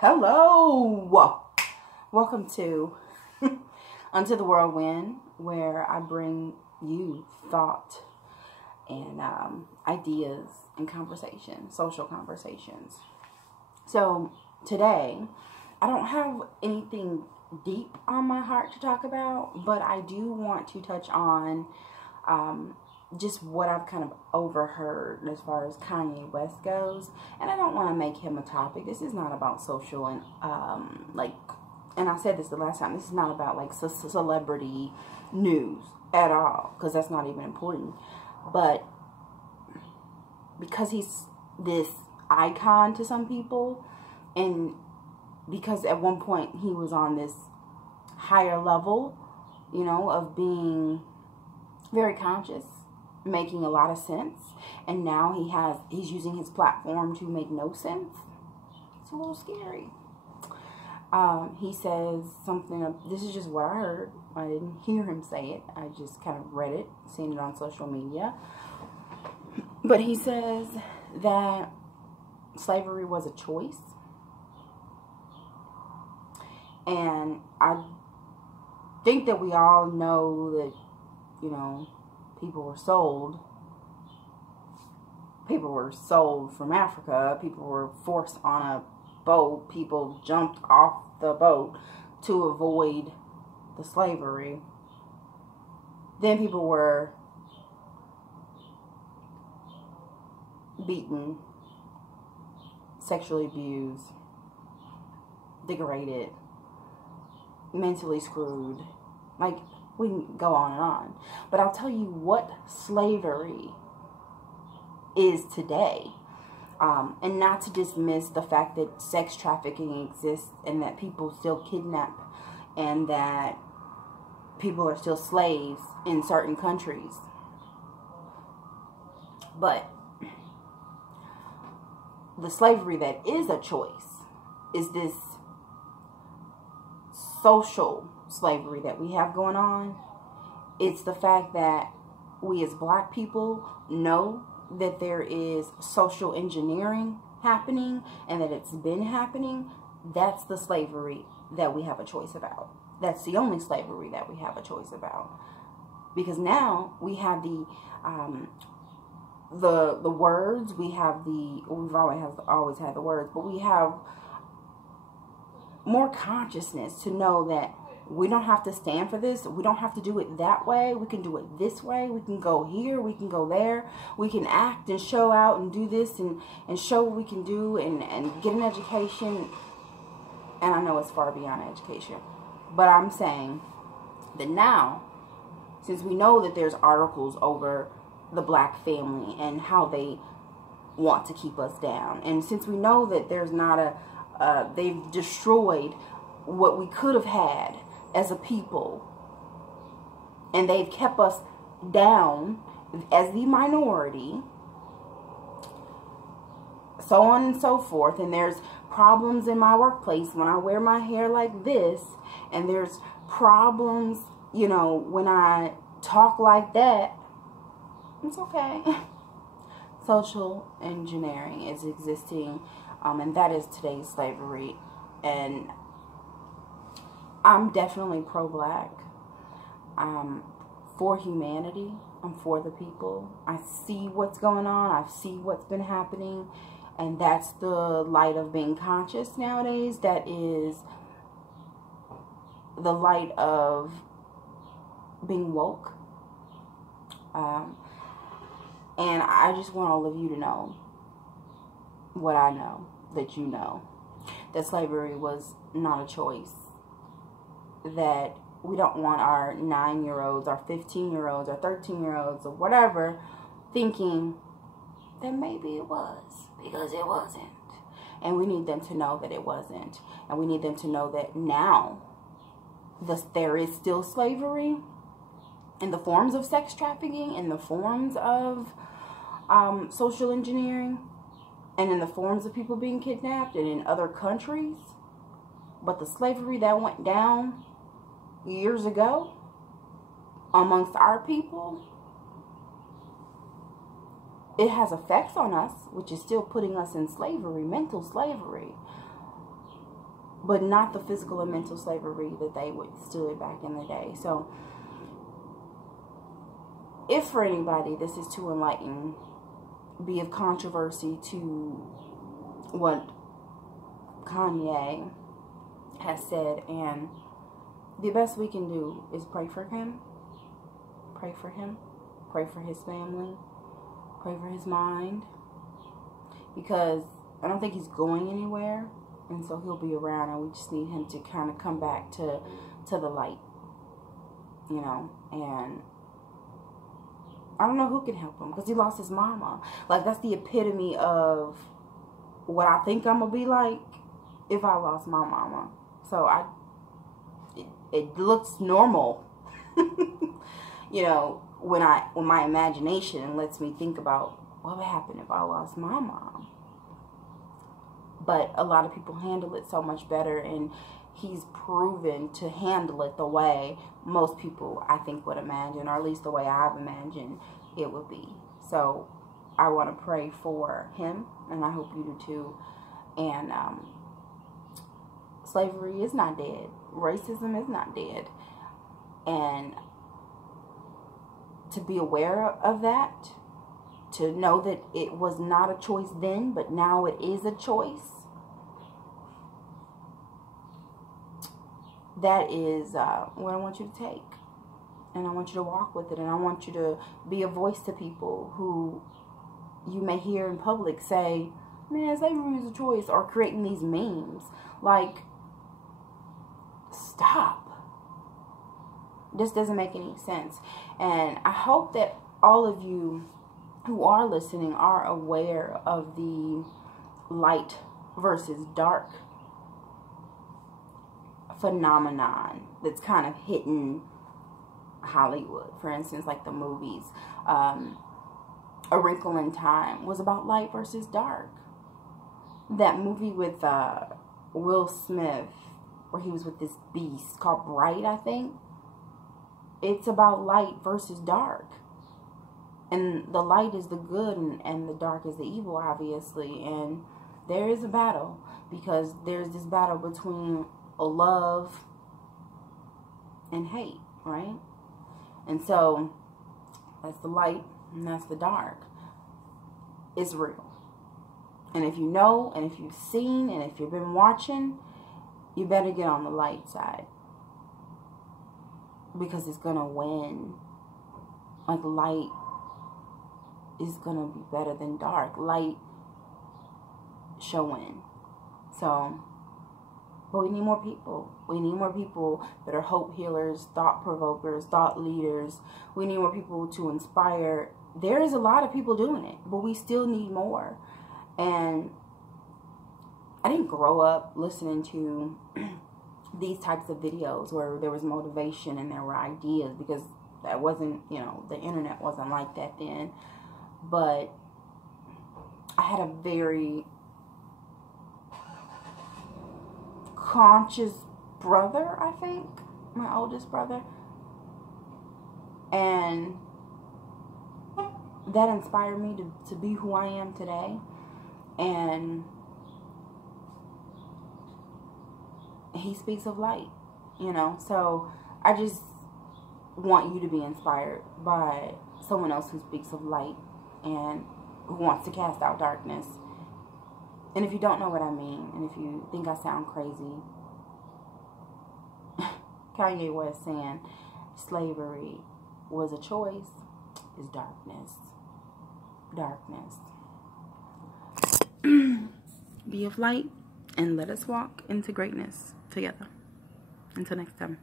Hello! Welcome to Unto the Whirlwind, where I bring you thought and ideas and conversation, social conversations. So today, I don't have anything deep on my heart to talk about, but I do want to touch on just what I've kind of overheard as far as Kanye West goes. And I don't want to make him a topic. This is not about social and and I said this the last time, this is not about like celebrity news at all, because that's not even important. But because he's this icon to some people, and because at one point he was on this higher level, you know, of being very conscious, making a lot of sense, and now he's using his platform to make no sense. It's a little scary. He says something, this is just what I heard, I didn't hear him say it, I just kind of read it, seen it on social media, but he says that slavery was a choice, and I think that we all know that, you know, people were sold from Africa, people were forced on a boat, people jumped off the boat to avoid the slavery. Then people were beaten, sexually abused, degraded, mentally screwed. Like, we can go on and on. But I'll tell you what slavery is today. And not to dismiss the fact that sex trafficking exists and that people still kidnap and that people are still slaves in certain countries. But the slavery that is a choice is this social slavery that we have going on. It's the fact that we as black people know that there is social engineering happening and that it's been happening. That's the slavery that we have a choice about. That's the only slavery that we have a choice about. Because now we have the words, we've always had the words, but we have more consciousness to know that we don't have to stand for this. We don't have to do it that way. We can do it this way. We can go here. We can go there. We can act and show out and do this and show what we can do and get an education. And I know it's far beyond education. But I'm saying that now, since we know that there's articles over the black family and how they want to keep us down, and since we know that there's not they've destroyed what we could have had as a people, and they've kept us down as the minority, so on and so forth, and there's problems in my workplace when I wear my hair like this, and there's problems, you know, when I talk like that. It's okay. Social engineering is existing, and that is today's slavery. And I'm definitely pro-black. I'm for humanity. I'm for the people. I see what's going on. I see what's been happening. And that's the light of being conscious nowadays. That is the light of being woke. And I just want all of you to know what I know, that you know. That slavery was not a choice. That we don't want our 9-year-olds, our 15-year-olds, our 13-year-olds, or whatever, thinking that maybe it was, because it wasn't. And we need them to know that it wasn't. And we need them to know that now there is still slavery in the forms of sex trafficking, in the forms of social engineering, and in the forms of people being kidnapped, and in other countries. But the slavery that went down years ago amongst our people, it has effects on us, which is still putting us in slavery, mental slavery. but not the physical and mental slavery that they withstood back in the day. So, if for anybody this is too enlightening, be of controversy to what Kanye has said, and the best we can do is pray for him, pray for him, pray for his family, pray for his mind, because I don't think he's going anywhere, and so he'll be around, and we just need him to kind of come back to the light, you know. And I don't know who can help him, because he lost his mama. Like, that's the epitome of what I think I'm gonna be like if I lost my mama. So it looks normal, you know, when my imagination lets me think about what would happen if I lost my mom. But a lot of people handle it so much better, and he's proven to handle it the way most people, I think, would imagine, or at least the way I've imagined it would be. So I want to pray for him, and I hope you do too. And slavery is not dead. Racism is not dead. And to be aware of that, to know that it was not a choice then, but now it is a choice, that is what I want you to take. And I want you to walk with it. And I want you to be a voice to people who you may hear in public say, man, slavery is a choice, or creating these memes. Like, stop. This doesn't make any sense. And I hope that all of you who are listening are aware of the light versus dark phenomenon that's kind of hitting Hollywood. For instance, like the movies. A Wrinkle in Time was about light versus dark. That movie with Will Smith, where he was with this beast called Bright, I think. It's about light versus dark. And the light is the good, and the dark is the evil, obviously. And there is a battle, because there's this battle between love and hate, right? And so that's the light and that's the dark. It's real. And if you know, and if you've seen, and if you've been watching, you better get on the light side, because it's gonna win. Like, light is gonna be better than dark. Light shall win. So, but we need more people. We need more people that are hope healers, thought provokers, thought leaders. We need more people to inspire. There is a lot of people doing it, but we still need more. And I didn't grow up listening to these types of videos where there was motivation and there were ideas, because that wasn't, you know, the internet wasn't like that then. But I had a very conscious brother, I think, my oldest brother, and that inspired me to be who I am today. And he speaks of light, you know. So I just want you to be inspired by someone else who speaks of light and who wants to cast out darkness. And if you don't know what I mean, and if you think I sound crazy, Kanye West saying slavery was a choice is darkness. Darkness. Be of light, and let us walk into greatness together. Until next time.